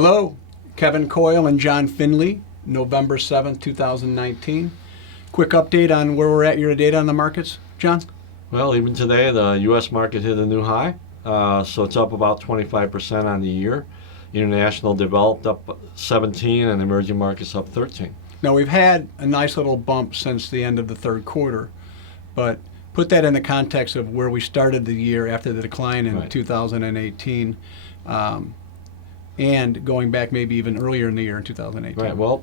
Hello, Kevin Coyle and John Finley, November 7th, 2019. Quick update on where we're at year to date on the markets, John? Well, even today, the U.S. market hit a new high, so it's up about 25% on the year. International developed up 17 and emerging markets up 13. Now, we've had a nice little bump since the end of the third quarter, but put that in the context of where we started the year after the decline in Right. 2018, and going back maybe even earlier in the year in 2018. Right. Well,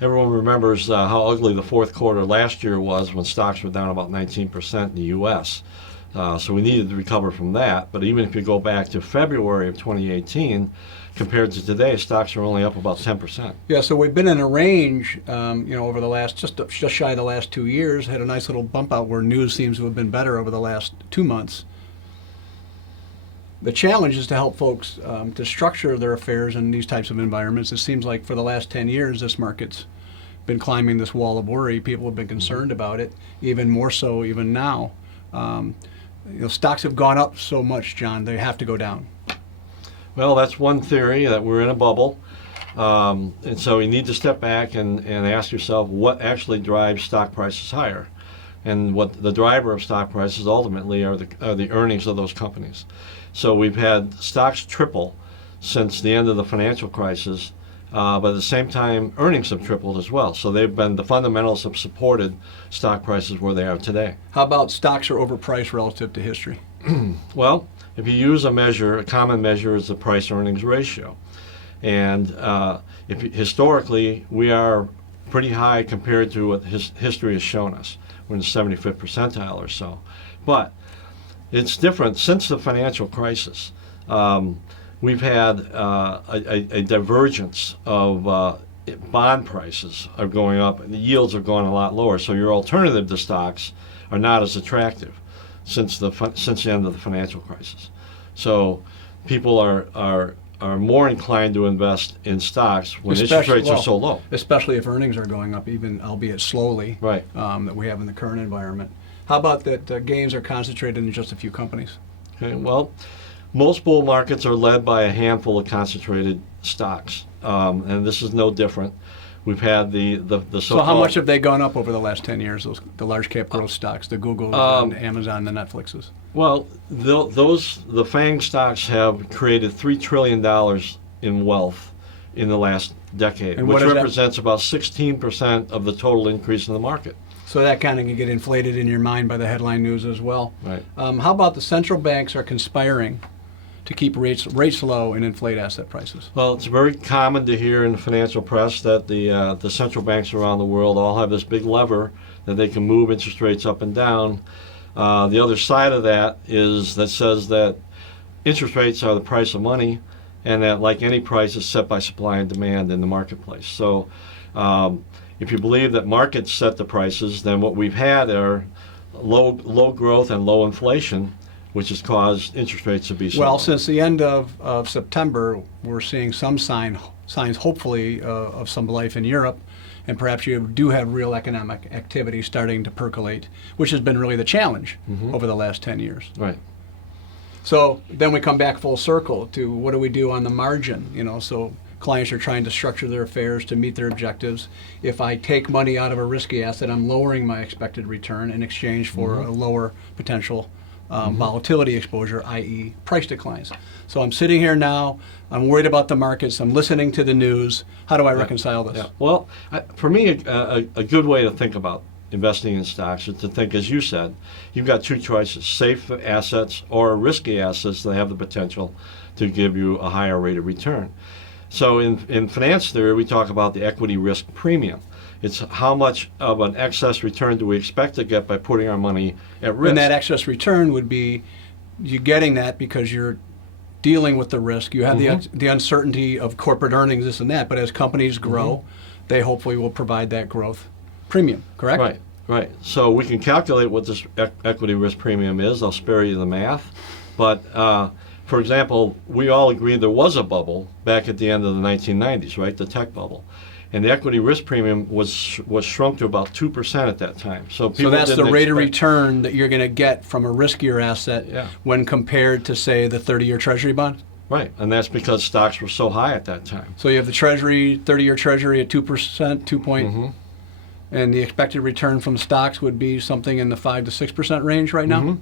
everyone remembers how ugly the fourth quarter last year was when stocks were down about 19% in the U.S. So we needed to recover from that. But even if you go back to February of 2018, compared to today, stocks are only up about 10%. Yeah, so we've been in a range, over the last, just shy of the last 2 years, had a nice little bump out where news seems to have been better over the last 2 months. The challenge is to help folks to structure their affairs in these types of environments. It seems like for the last 10 years, this market's been climbing this wall of worry. People have been concerned about it, even more so even now. Stocks have gone up so much, John, they have to go down. Well, that's one theory, that we're in a bubble. And so you need to step back and ask yourself what actually drives stock prices higher. And what the driver of stock prices ultimately are the earnings of those companies. So we've had stocks triple since the end of the financial crisis, but at the same time, earnings have tripled as well. So the fundamentals have supported stock prices where they are today. How about stocks are overpriced relative to history? Well, if you use a common measure is the price-earnings ratio. And historically, we are pretty high compared to what history has shown us. We're in the 75th percentile or so. But it's different since the financial crisis. We've had a divergence of bond prices are going up and the yields are going a lot lower. So your alternative to stocks are not as attractive since the end of the financial crisis. So people are more inclined to invest in stocks when interest rates are so low. Especially if earnings are going up, even albeit slowly, Right. That we have in the current environment. How about that gains are concentrated in just a few companies? Okay, well, most bull markets are led by a handful of concentrated stocks, and this is no different. We've had the so-called... So how much have they gone up over the last 10 years, the large cap growth stocks, the Googles, and Amazon, the Netflixes? Well, the FANG stocks have created $3 trillion in wealth in the last decade, And which represents about 16% of the total increase in the market. So that kind of can get inflated in your mind by the headline news as well. Right. How about the central banks are conspiring to keep rates low and inflate asset prices? Well, it's very common to hear in the financial press that the central banks around the world all have this big lever that they can move interest rates up and down. The other side of that says that interest rates are the price of money, and that, like any price, is set by supply and demand in the marketplace. So if you believe that markets set the prices, then what we've had are low growth and low inflation, which has caused interest rates to be so Well, low. since the end of September, we're seeing some signs, hopefully, of some life in Europe, and perhaps you do have real economic activity starting to percolate, which has been really the challenge over the last 10 years. Right. So then we come back full circle to what do we do on the margin? So clients are trying to structure their affairs to meet their objectives. If I take money out of a risky asset, I'm lowering my expected return in exchange for a lower potential volatility exposure, i.e. price declines. So I'm sitting here now, I'm worried about the markets, I'm listening to the news. How do I reconcile this? Yeah. Well, for me, a good way to think about investing in stocks is to think, as you said, you've got two choices: safe assets or risky assets that have the potential to give you a higher rate of return. So in finance theory, we talk about the equity risk premium. It's how much of an excess return do we expect to get by putting our money at risk. And that excess return would be you getting that because you're dealing with the risk. You have the uncertainty of corporate earnings, this and that, but as companies grow, they hopefully will provide that growth premium, correct? Right. So we can calculate what this equity risk premium is. I'll spare you the math. But for example, we all agree there was a bubble back at the end of the 1990s, right? The tech bubble. And the equity risk premium was shrunk to about 2% at that time. So that's the rate of return that you're going to get from a riskier asset when compared to, say, the 30-year Treasury bond? Right, and that's because stocks were so high at that time. So you have the Treasury, 30-year Treasury at 2%, 2 point, Mm-hmm. and the expected return from stocks would be something in the 5 to 6% range right now. Mhm.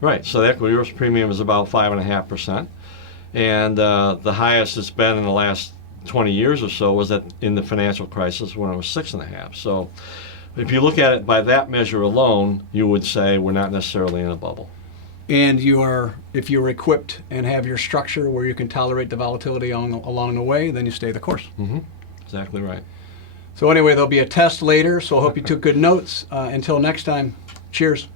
Right, so the equity risk premium is about 5.5%, and the highest it's been in the last 20 years or so was in the financial crisis when it was 6.5. So if you look at it by that measure alone, you would say we're not necessarily in a bubble. And if you're equipped and have your structure where you can tolerate the volatility along the way, then you stay the course. Mm-hmm. Exactly right. So anyway, there'll be a test later, so I hope you took good notes. Until next time, cheers.